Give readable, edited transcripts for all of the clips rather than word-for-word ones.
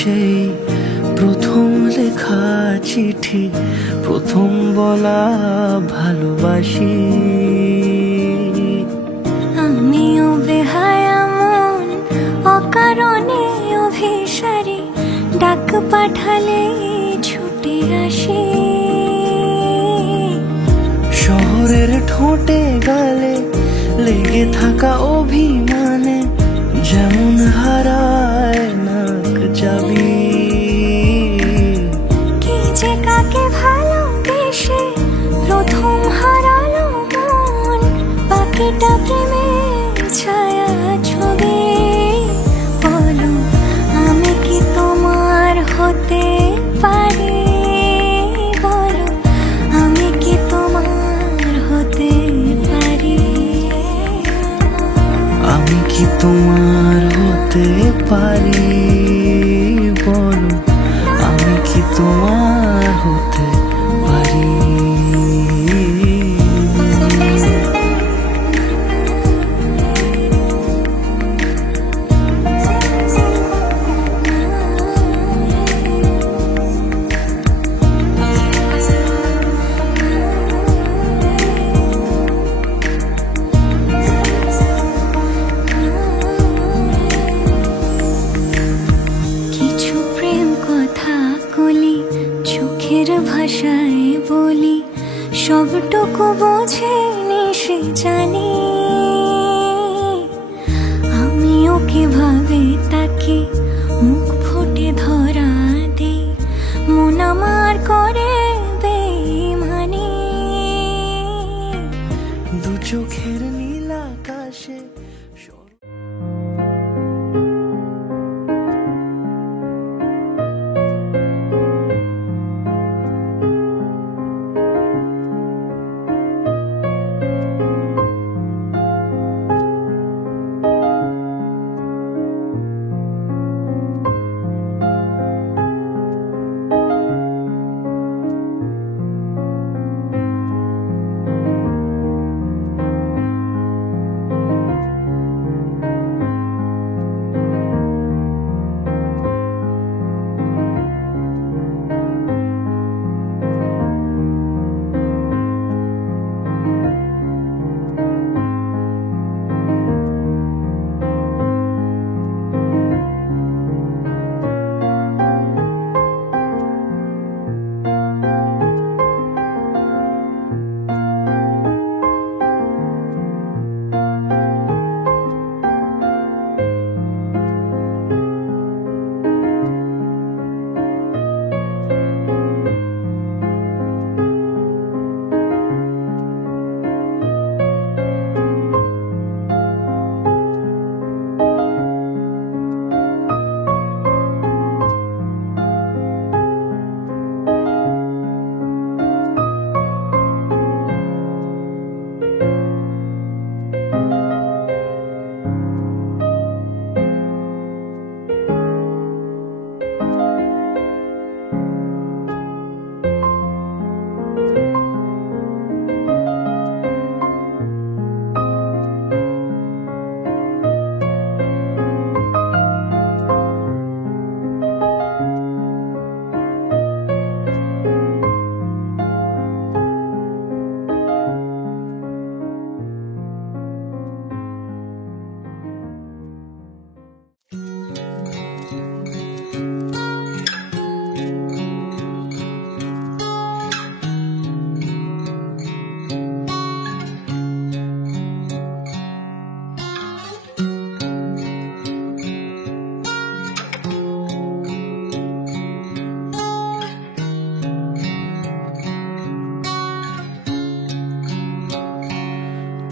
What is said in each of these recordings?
সেই প্রথম লেখা চিঠি, প্রথম বলা ভালোবাসি। আমিও বেহায়া মন, অকারণে অভিসারী, ডাক পাঠালে ছুটে আসি। শহরের ঠোঁটে গালে লেগে থাকা অভিমানে যেমন হারায় নাক যাবি। কি যে কাকে ভালোবেসে প্রথম হারালো মন, বাকিটা প্রেমের ছায়া ছবি। বলো আমি কি তোমার হতে পারি, বলো আমি কি তোমার হতে পারি, আমি কি তোমার হতে পারি, বলো আমি কি তোমার হতে পারি। ভাষায় বলি সবটুকু বোঝেনি সে জানি। আমিও কিভাবে তাকে মুখ ফুটে ধরা দেই, মন আমার করে বেইমানি। দু চোখের নীল আকাশে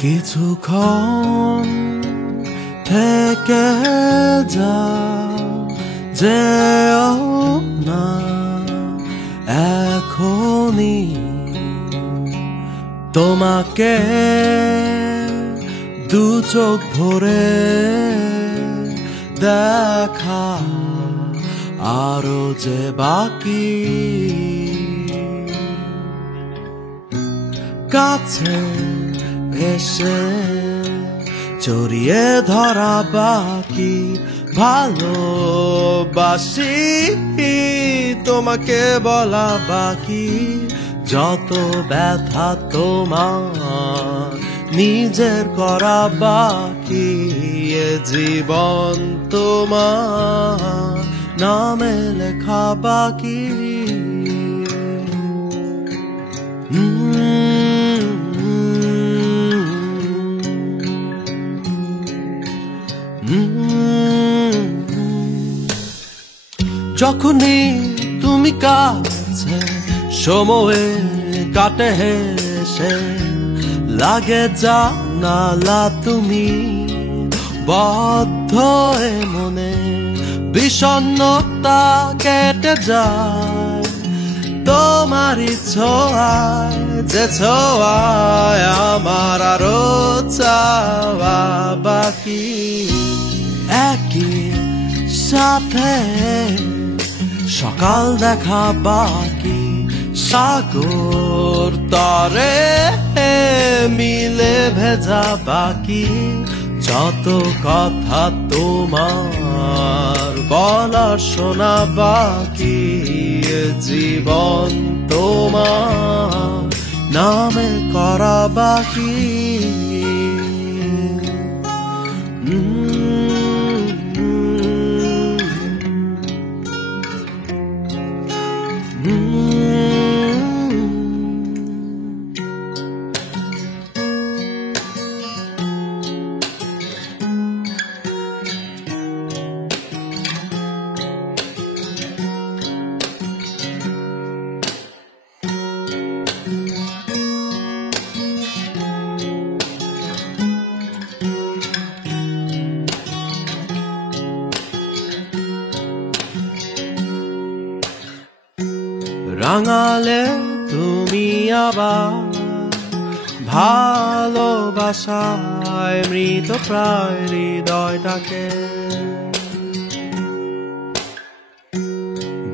কিছুক্ষণ থেকে যাও, যেও না এখনই তোমাকে দু চোখ ভরে দেখা আরো যে বাকি, কাছে এসে জড়িয়ে ধরা বাকি, ভালোবাসি তোমাকে বলা বাকি, যত ব্যথা তোমার নিজের করা বাকি, এ জীবন তোমার নামে লেখা বাকি। যখনই তুমি কাছে সময়ে কাটে হেসে, লাগে জানালা তুমি বদ্ধ এ মনে, বিষণ্ণতা কেটে যায় তোমারই ছোঁয়ায়, যে ছোঁয়ায় আমার আরো চাওয়া বাকি, একই সাথে সকাল দেখা বাকি, সাগর তরে মিলে ভেজা বাকি, যত কথা তোমার বলার শোনা বাকি, জীবন তোমার নামে করা বাকি। রাঙালে তুমি আবার ভালোবাসায় মৃত প্রায় হৃদয়টাকে,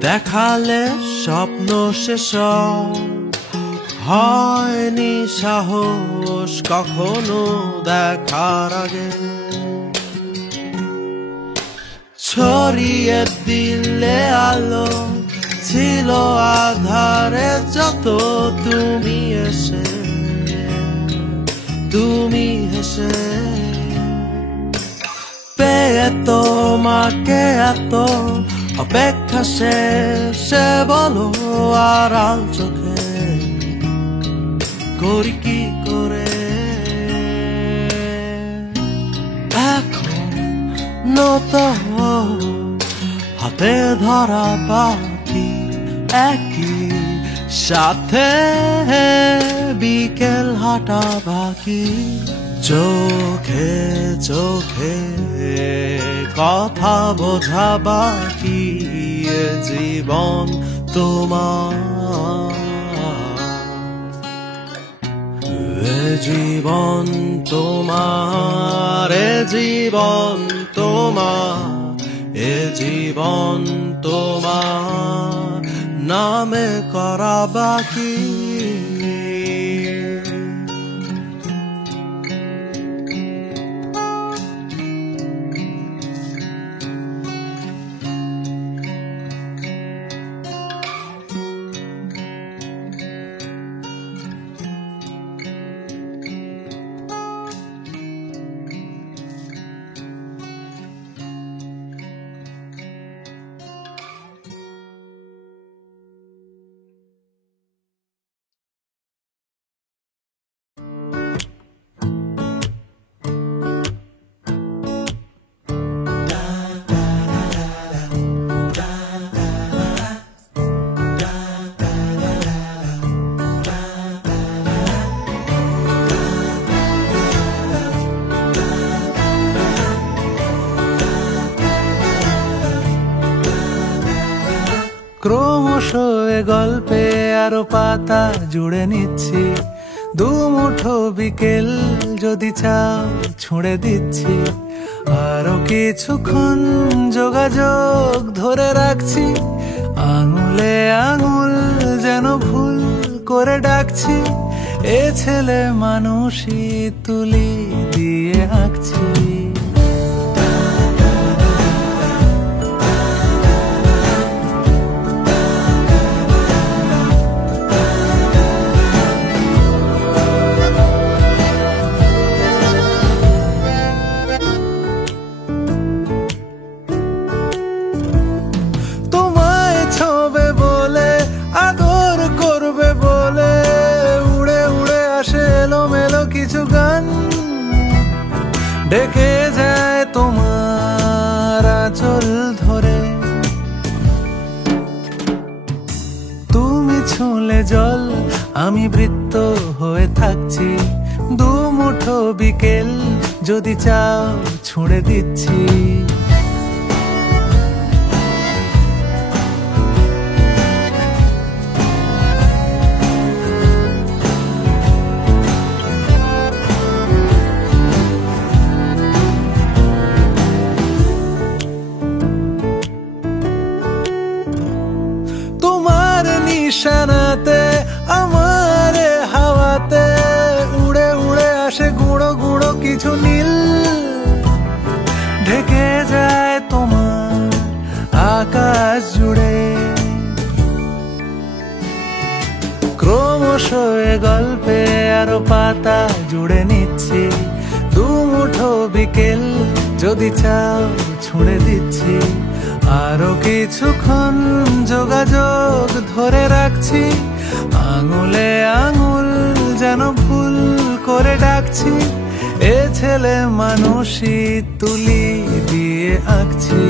দেখালে স্বপ্ন শেষ হয়নি সাহস কখনো দেখার আগে, ছড়িয়ে দিলে আলো ছিল আধারে, যত তুমি এসে তুমি হেসে, পেয়ে তোমাকে এত অপেক্ষা শেষে বলো আড়াল চোখে করি কি করে, এখন তো হাতে ধরা বাকি, একই সাথে বিকেল হাঁটা বাকি, চোখে চোখে কথা বোঝা বাকি, জীবন তোমার, জীবন তোমার, জীবন তোমার, এ জীবন তোমার নামে করা বাকি। ক্রমশ এ গল্পে আরো পাতা জুড়ে নিচ্ছি, দুমুঠো বিকেল যদি চাও ছুঁড়ে দিচ্ছি, আরো কিছুক্ষণ যোগাযোগ ধরে রাখছি। আঙুলে আঙুল যেন ভুল করে ডাকছি, এ ছেলে মানুষই তুলি দিয়ে আঁকছি। তোমায় ছবে বলে আদর করবে বলে উড়ে উড়ে আসে এলোমেলো কিছু গান, ডেকে যায় তোমার আঁচল ধরে। তুমি ছুঁলে জল, আমি বৃত্ত হয়ে থাকছি। দুমুঠো বিকেল যদি চাও ছুঁড়ে দিচ্ছি। তোমার নিশানাতে আমার হাওয়াতে উড়ে উড়ে আসে গুঁড়ো গুঁড়ো কিছু নীল, ঢেকে যায় তোমার আকাশ জুড়ে। ক্রমশ এ গল্পে আরো পাতা জুড়ে নিচ্ছি। দুমুঠো বিকেল যদি চাও ছুঁড়ে দিচ্ছি, আরো কিছুক্ষণ যোগাযোগ ধরে রাখছি। আঙুলে আঙুল যেন ভুল করে ডাকছি, এ ছেলে মানুষই তুলি দিয়ে আঁকছি।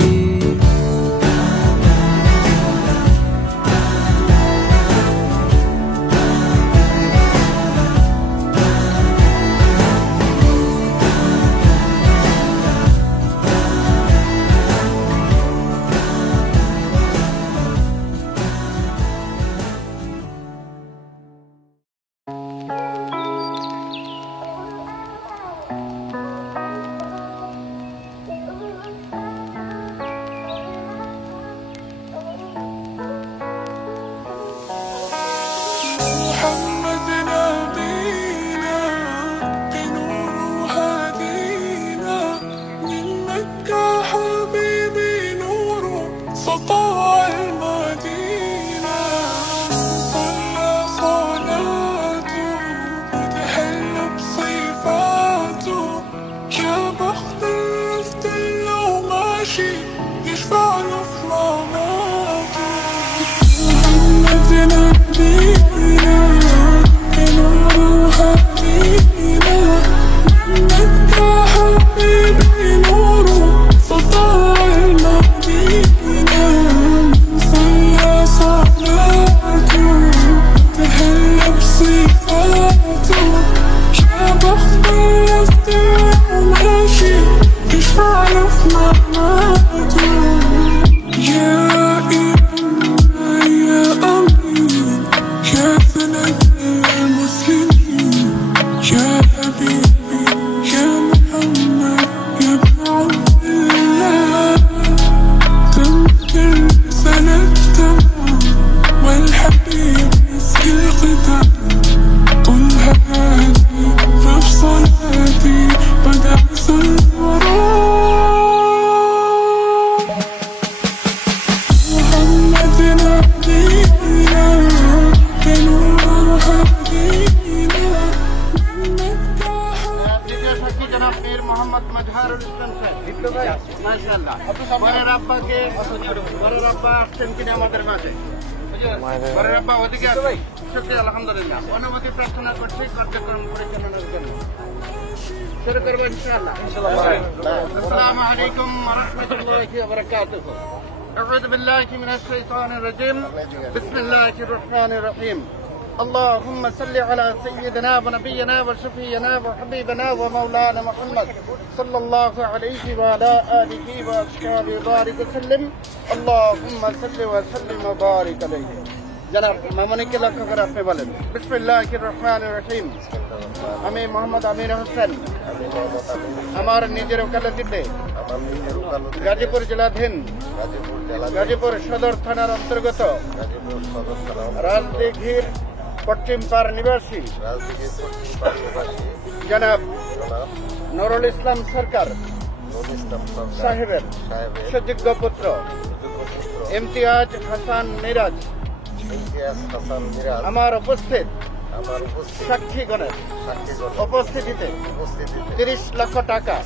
السلام عليكم ورحمة الله وبركاته. أعوذ بالله من الشيطان الرجيم. بسم الله الرحمن الرحيم. اللهم صل على سيدنا ونبينا وشفينا وحبيبنا ومولانا محمد صلى الله عليه وعلى آله وأصحابه وبارك وسلم. اللهم صل وسلم وبارك عليه. জনাব মামুনিকে লক্ষ্য করে আপনি বলেন বিসমিল্লাহির রহমানির রহিম। আমি মোহাম্মদ আমির হোসেন আমার নিজের ওকালতিতে গাজীপুর জেলাধীন গাজীপুর সদর থানার অন্তর্গত রাজদিঘির পশ্চিম পাড় নিবাসী জনাব নুরুল ইসলাম সরকার সাহেবের সুযোগ্য পুত্র ইমতিয়াজ হাসান মিরাজ আমার উপস্থিত সাক্ষীগণের উপস্থিতিতে 30 লক্ষ টাকা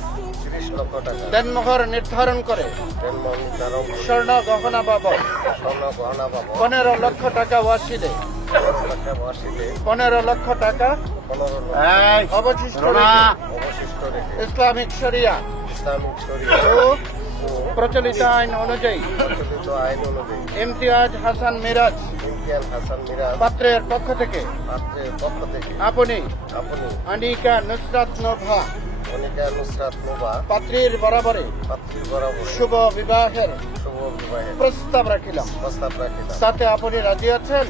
দেনমোহর নির্ধারণ করে স্বর্ণ গহনা বাবদ 15 লক্ষ টাকা ওয়াসিলে 15 লক্ষ টাকা অবশিষ্ট ইসলামিক শরিয়া ও প্রচলিত আইন অনুযায়ী ইমতিয়াজ হাসান মিরাজ পাত্রের পক্ষ থেকে আপনি আনিকা নুসরাত নোভা পাত্রীর বরাবরে শুভ বিবাহের প্রস্তাব রাখিলাম। তাতে আপনি রাজি আছেন?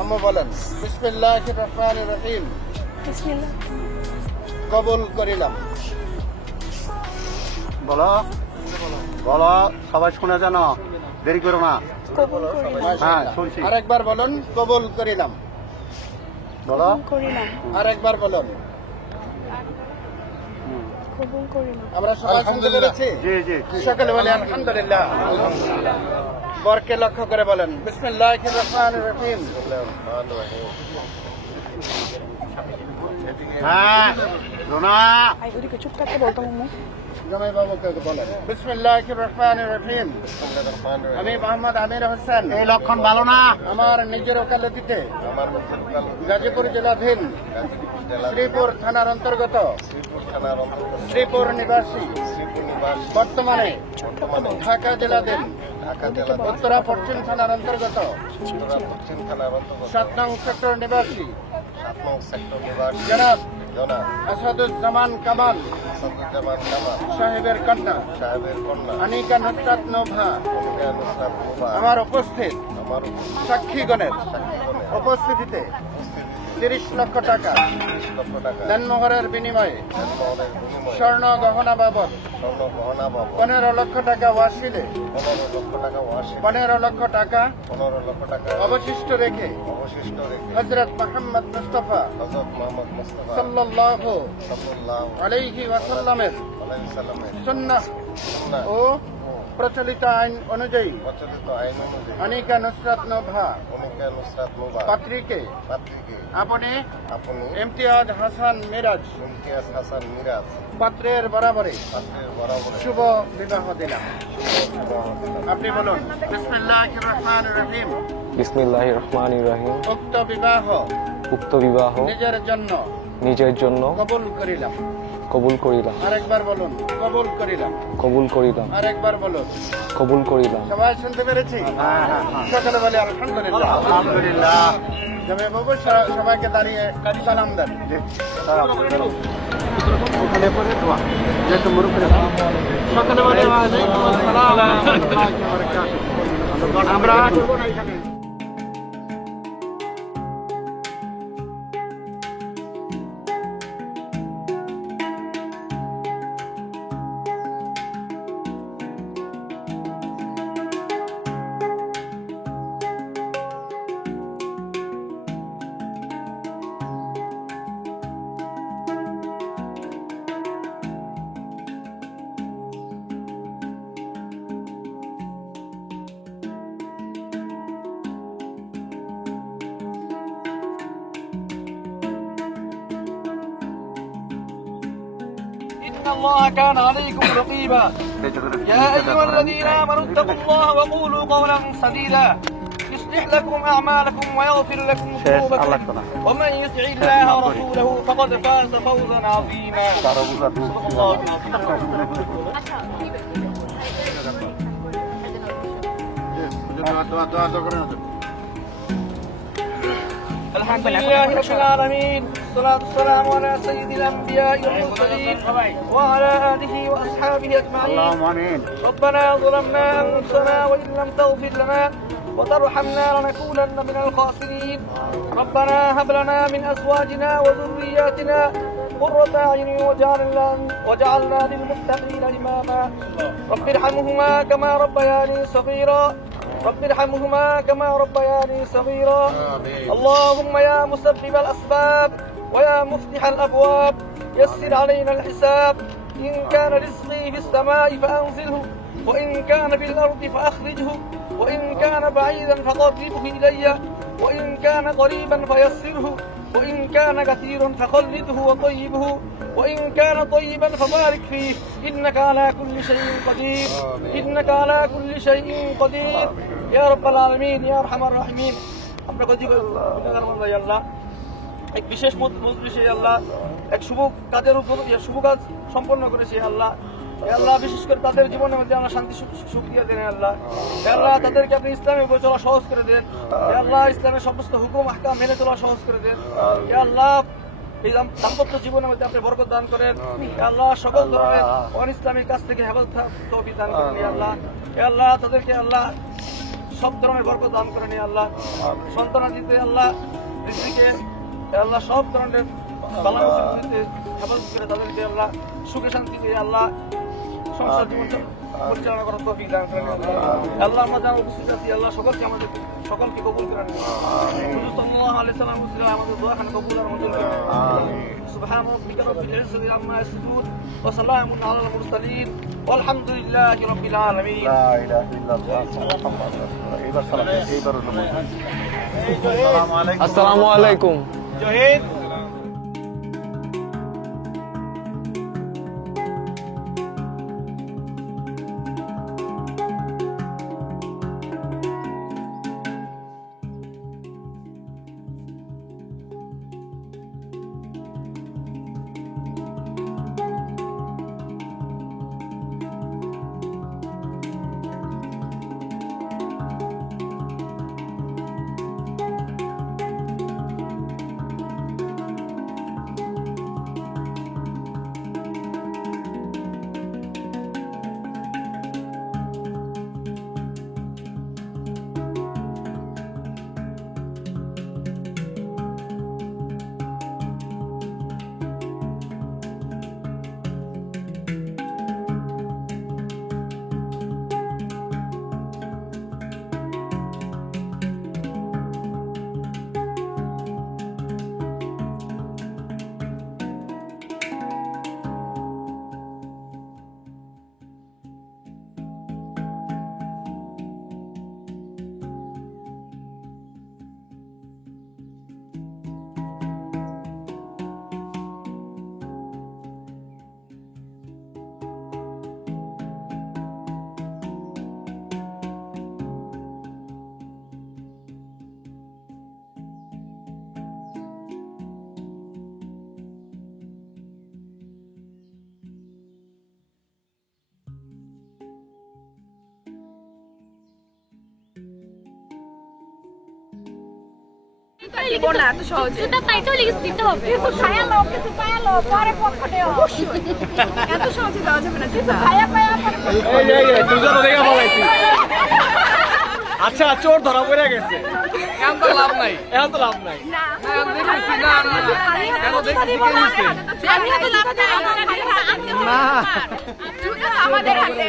আম্মু বলেন বিসমিল্লাহির রহমানির রহিম। কবুল করিলাম। বলো বলো, সবাই শুনে জানো, দেরি করো না। হ্যাঁ শুনছি। আরেকবার বলুন কবুল করিলাম। বলো আরেকবার বলুন। আমরা সবাই শুনতে পেরেছি? জি জি। সকলে বলে আলহামদুলিল্লাহ। বরকে লক্ষ্য করে বলেন বিসমিল্লাহির রহমানির রহিম। হ্যাঁ রোনা চুপ থাকতে বলতো মাম্মু। জামাই বাবুকে বলেন বিসমিল্লাহির রহমানির রহিম। আমি মোহাম্মদ আমির হোসেন। এই লক্ষণ ভালো না। আমার নিজের ওকালতিতে গাজীপুর জেলাধীন শ্রীপুর থানার অন্তর্গত শ্রীপুর নিবাসী বর্তমানে ঢাকা জেলাধীন উত্তরা পশ্চিম থানার অন্তর্গত 7 নং সেক্টর নিবাসী জনাব আসাদুজ্জামান কামাল সাহেবের কন্যা আনিকা নুসরাত নোভা আমার উপস্থিত সাক্ষীগণের উপস্থিতিতে 30 লক্ষ টাকা দেনমোহরের বিনিময়ে স্বর্ণ গহনা বাবদ 15 লক্ষ টাকা ওয়াসিলে 15 লক্ষ টাকা অবশিষ্ট রেখে হযরত মুহাম্মদ মুস্তাফা সাল্লাল্লাহু আলাইহি ওয়াসাল্লামের সুন্নাহ ও প্রচলিত আইন অনুযায়ী আনিকা নুসরাত নোভা পাত্রীকে আপনি ইমতিয়াজ হাসান মিরাজ পাত্রের বরাবরে শুভ বিবাহ দিলাম। আপনি বলুন বিসমিল্লাহির রহমানির রহিম। বিসমিল্লাহির রহমানির রহিম। উক্ত বিবাহ নিজের জন্য কবুল করিলাম। কবুল করিলাম। আরেকবার বলুন কবুল করিলাম। কবুল করিলাম। আরেকবার বলুন কবুল করিলাম। সবাই শুনতে পেরেছি? সকলে বলে আলহামদুলিল্লাহ। আলহামদুলিল্লাহ। জামাই বাবু সবাইকে দাঁড়িয়ে সালাম দেন। ওখানে পরে দোয়া যেটা মরু করে সকলে বলে ওয়ালাইকুম আসসালাম ওয়া রাহমাতুল্লাহি ওয়া বারাকাতুহু। আমরা الله كان عليكم رقيبا يا أيها الذين آمنوا اتقوا الله وقولوا قولا سديدا يصلح لكم أعمالكم ويغفر لكم ذنوبكم ومن يطع الله ورسوله فقد فاز فوزا عظيما صدق الله العظيم. الحمد لله رب العالمين والصلاة والسلام على سيد الأنبياء والمرسلين وعلى آله وأصحابه أجمعين. اللهم آمين. ربنا ظلمنا أنفسنا وإن لم تغفر لنا وترحمنا لنكونن من الخاسرين ربنا هب لنا من أزواجنا وذرياتنا قرة أعين وجعلنا للمتقين إماما رب ارحمهما كما ربياني صغيرا رب ارحمهما كما ربياني صغيرا اللهم يا مسبب الأسباب ويا مفتح الأبواب يسر علينا الحساب إن كان رزقي في السماء فأنزله وإن كان في الأرض فأخرجه وإن كان بعيدا فقربه إلي وإن كان قريبا فيسره وإن كان كثيرا فخلده وطيبه وإن كان طيبا فبارك فيه إنك على كل شيء قدير إنك على كل شيء قدير يا رب العالمين يا أرحم الراحمين আমরা আল্লাহ এক বিশেষ মজলিসে আল্লাহ এক শুভ কাজের উপর শুভ কাজ সম্পন্ন করেছি আল্লাহ আল্লাহ বিশেষ করে তাদের জীবনের মধ্যে আমরা শান্তি সুখ দিয়ে দেন আল্লাহ আল্লাহ তাদেরকে আপনি ইসলামের উপর চলা সহজ করে দেন আল্লাহ ইসলামের সমস্ত হুকুম আহকাম মেনে চলা সহজ করে দেন আল্লাহ এই দাম্পত্য জীবনের মধ্যে আপনি বরকত দান করেন আল্লাহ সকল ধরনের অন ইসলামিক কাজ থেকে হেফাজত তৌফিক দান করেন আল্লাহ আল্লাহ তাদেরকে আল্লাহ সব ধরনের বরকত দান করেন আল্লাহ সন্তানাদিতে আল্লাহ রিজিকে আল্লাহ সব ধরনের বালা মুসিবতে হেফাজত করে তাদেরকে আল্লাহ সুখে শান্তিতে আল্লাহ সংসার জীবন পরিচালনা করার তৌফিক দান করেন আল্লাহ আমরা যারা উপস্থিত আছি আল্লাহ সকলকে কবুল করেন হুজুর সাল্লাল্লাহু আলাইহি সাল্লাম আমাদের দোয়াখানা কবুল আর মঞ্জুর করেন সুবহান রাব্বিকা রাব্বিল ইজ্জাতি আম্মা ইয়াসিফুন ওয়া সালামুন আলাল মুরসালিন ওয়ালহামদুলিল্লাহি রাব্বিল আলামিন লা ইলাহা ইল্লাল্লাহ আসসালামু আলাইকুম জহিদ না এত সহজ এটা টাইটেল লিখে দিতে হবে কিছু খায়া লও কিছু পায়া লও পরে পক্ষ দেও এত সহজে দেওয়া যাবে না কিছু খায়া পায়া এই তুই তো দেখা বলাইছিস আচ্ছা চোর ধরা পড়ে গেছে এখন তো লাভ নাই না দেখছি না কেন দেখছি কে নিছে আমি তো লাভ নাই না চুরটা আমাদের হাতে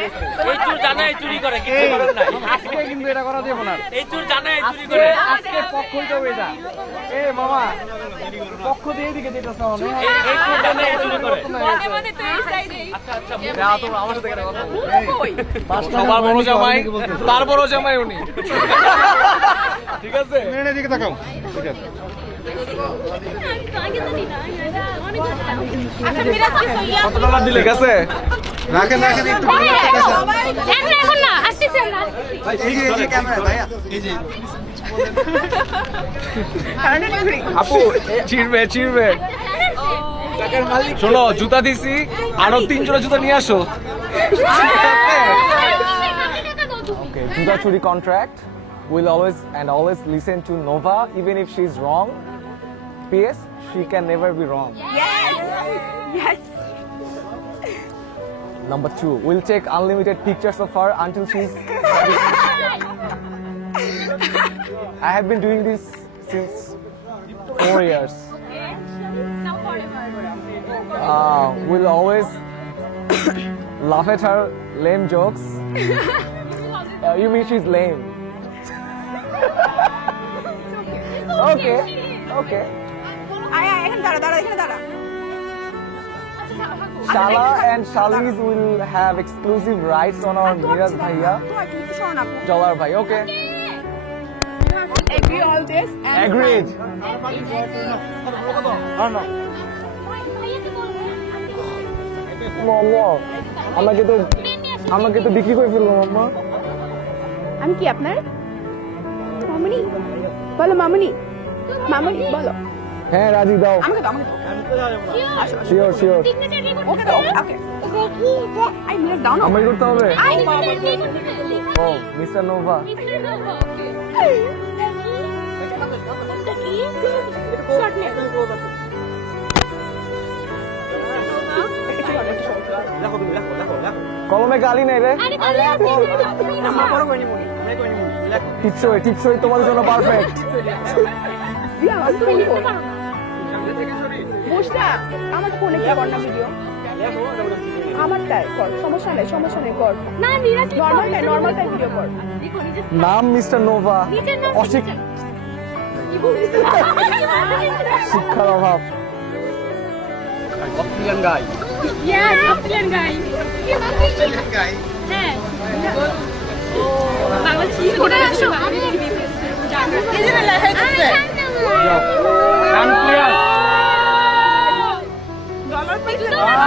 এই চোর জানাই চুরি করে কিছু করে না আজকে কিন্তু এটা করা দেব না এই চোর জানাই চুরি করে আজকে পক্ষ হইতো এটা এ মামা পক্ষ দিয়ে দিকে যেটা সামনে এই চোর জানাই চুরি করে মানে তো এই সাইডে আচ্ছা আচ্ছা যা তো আমার সাথে কথা বল কই সবার বড় জামাই তার বড় জামাই উনি ঠিক আছে মেনে দিকে তাকাও ঠিক আছে $1 দিলে ঠিক আছে রাখেন রাখেন একটু এখন না আসতেছি আমরা এই যে ক্যামেরা ভাইয়া এই যে আপু চিড়বে শোনো জুতা দিছি আরো 3 জোড়া জুতা নিয়ে আসো Okay, Juda Churi contract. We'll always listen to Nova, even if she's wrong. P.S. She can never be wrong. Yes. Number 2, we'll take unlimited pictures of her until she's I have been doing this since 4 years. We'll always laugh at her lame jokes. You mean she's lame? Okay. এখানে দাঁড়া এখানে দাঁড়া Shala and Shalis will have exclusive rights on our Miraj Bhaiya. Jalar Bhai, okay. Agree all this and Agreed. মাম্মা আমাকে তো বিক্রি করে ফেললো মাম্মা। আমি কি আপনার মামুনি? বলো মামুনি বলো। হ্যাঁ রাজি দাও। আমাকে দাও শিওর ওকে দাও ওকে আই মিস দাও না আমাকে করতে হবে। আই ও মিস্টার নোভা শর্ট নে কলমে গালি নাই রে। টিপসই তোমাদের জন্য পারফেক্ট। আমার ফোনে কি কর না ভিডিও আমারটাই কর সমস্যা নেই কর না নর্মালটাই ভিডিও কর নাম মিস্টার নোভা শিক্ষার অভাব। অস্ট্রেলিয়ান গাই অস্ট্রেলিয়ান গাই হ্যাঁ বাংলাদেশি করে আসো এই যে লেখা আছে ডলার পাইছে ডলার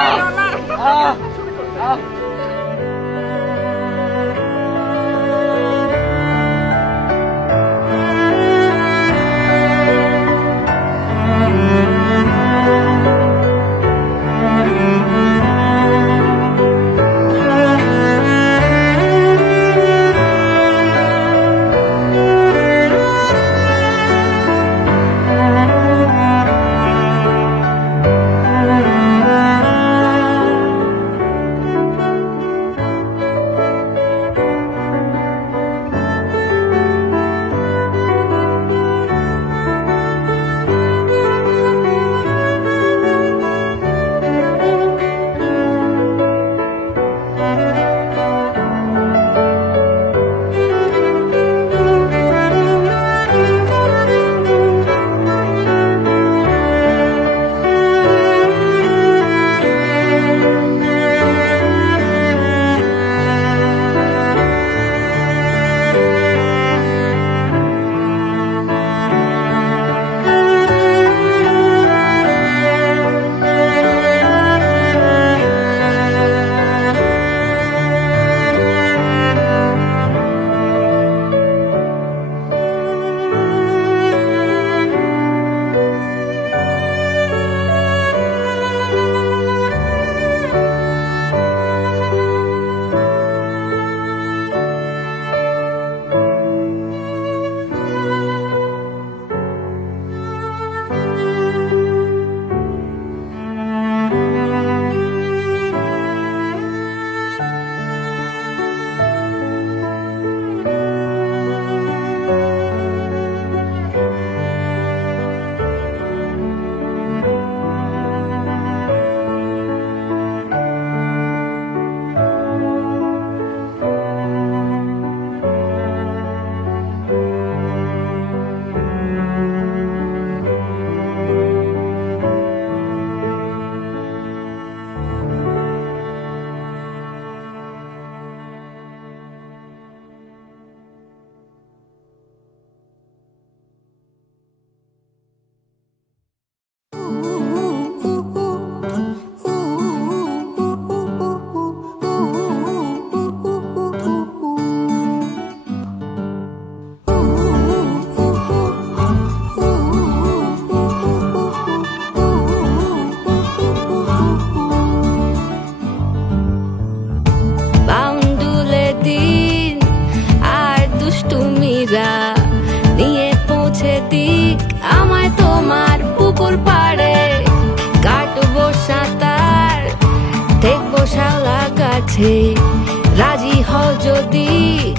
রাজি হও যদি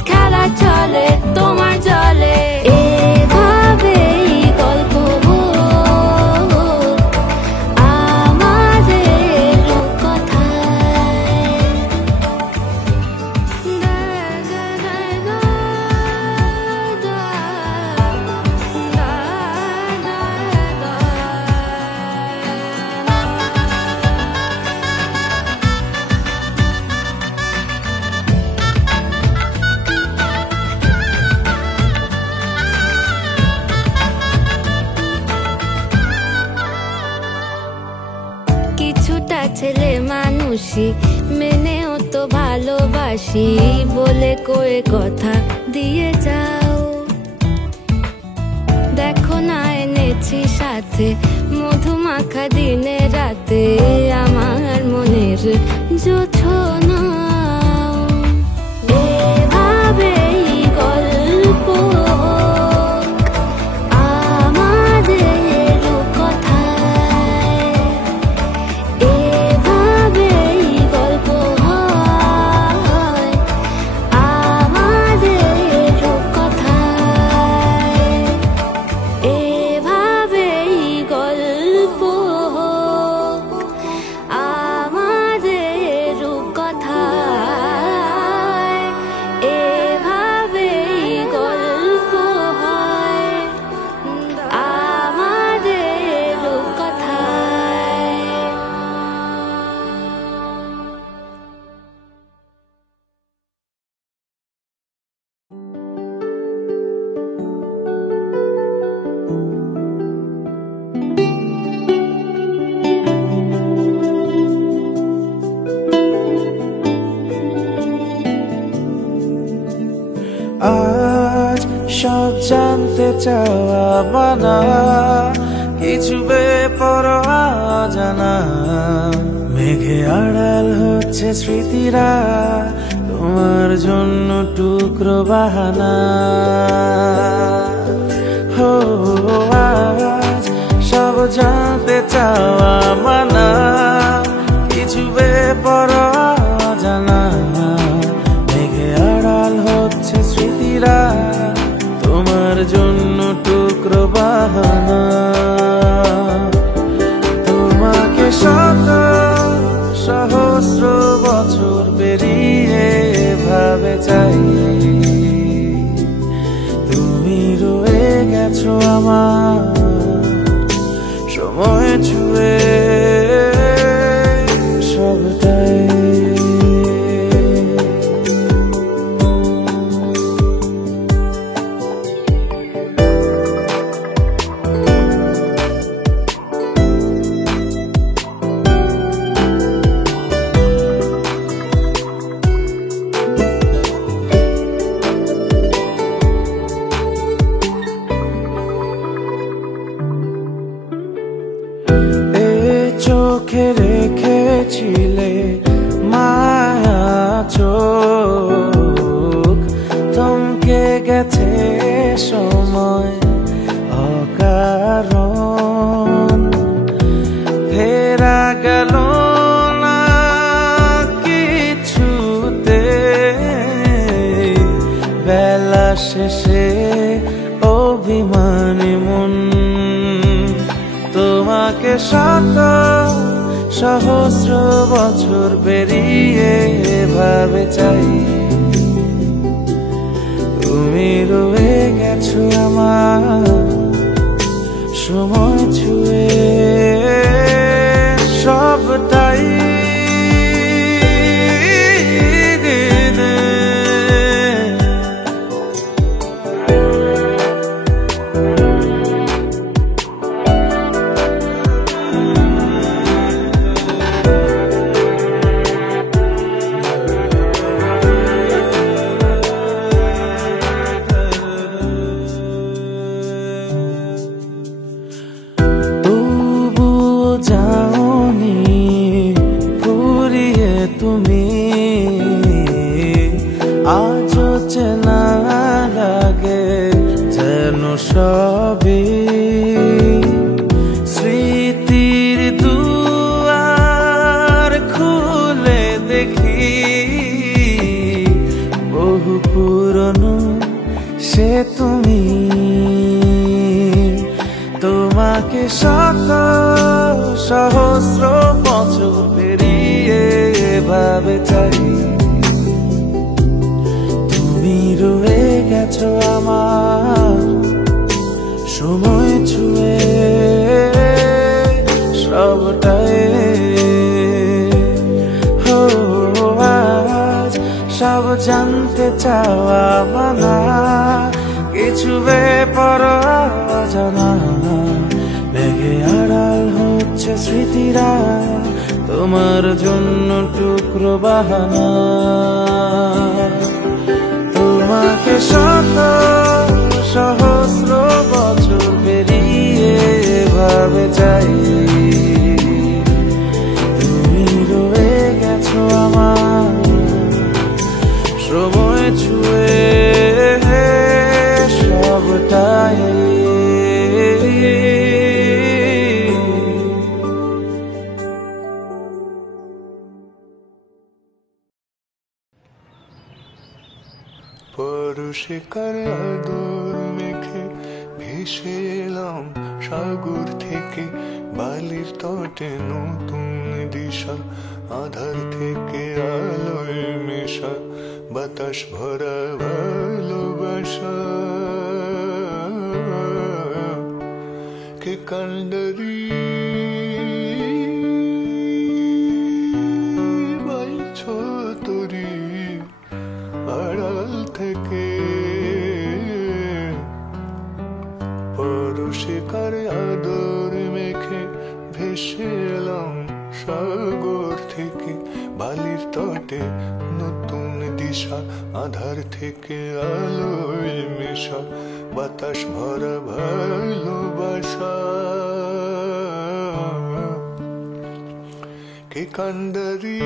খেলা চলে তোমার জলে হাসি মেনেও তো ভালোবাসি বলে কয়ে কথা দিয়ে যাও। দেখো না এনেছি সাথে মধুমাখা দিনে রাতে আমার মনের জোছনা। এভাবেই গল্প আমাদের কথায়, এভাবেই গল্প হয় আমাদের কথায়, এভাবেই গল্প আমাদের কথায়, এভাবেই গল্প হয় আমাদের কথায়। আজ সব জানতে চাওয়া মানা, কিছু বেপরোয়া জানা। মেঘে আড়াল হচ্ছে স্মৃতিরা, তোমার জন্য টুকরো বাহানা। হো আজ সব জানতে চাওয়া মানা, কিছু বেপরোয়া জানা। মেঘে আড়াল হচ্ছে স্মৃতিরা, তোমার জন্য টুকরো বাহানা। তোমাকে শত সহস্র বছর পেরিয়ে ভাবে চাই, তুমি রয়ে গেছো আমার সময় ছুঁয়ে সবটাই। চোখে রেখেছিলে মায়া চোখ, থমকে গেছে সময় অকারণ। ফেরা গেল না কিছুতে, বেলা শেষে অভিমানী মন। তোমাকে শত সহস্র বছর পেরিয়ে ভাবে চাই, তুমি রয়ে গেছো আমার সময় ছুঁয়ে সবটাই। তুমি আজও চেনা লাগে যেন সবই, স্মৃতির দুয়ার খুলে দেখি বহু পুরনো সে তুমি। তোমাকে শত সহস্র বছর পেরিয়ে ভাবে চাই, তুমি রয়ে গেছো আমার সময় ছুঁয়ে সবটাই। হো আজ সব জানতে চাওয়া মানা, কিছু বেপরোয়া জানা। মেঘে আড়াল হচ্ছে স্মৃতিরা, তোমার জন্য টুকরো বাহানা তোমাকে শত সহস্র বছর পেরিয়ে ভাবে চাই তুমি রয়ে গেছো আমার সময় ছুঁয়ে সবটাই পরশিকার আদর মেখে ভেসে এলাম সাগর থেকে বালির তটে নতুন দিশা আধার থেকে আলোয় মেশা বাতাস ভরা ভালোবাসা কে কান্ডারি বাইছো তোরি আড়াল থেকে পরশিকার আদর মেখে ভেসে এলাম সাগর থেকে বালির তটে নতুন দিশা আধার থেকে আলোয় মেশা বাতাস ভরা ভালোবাসা কে কান্ডারি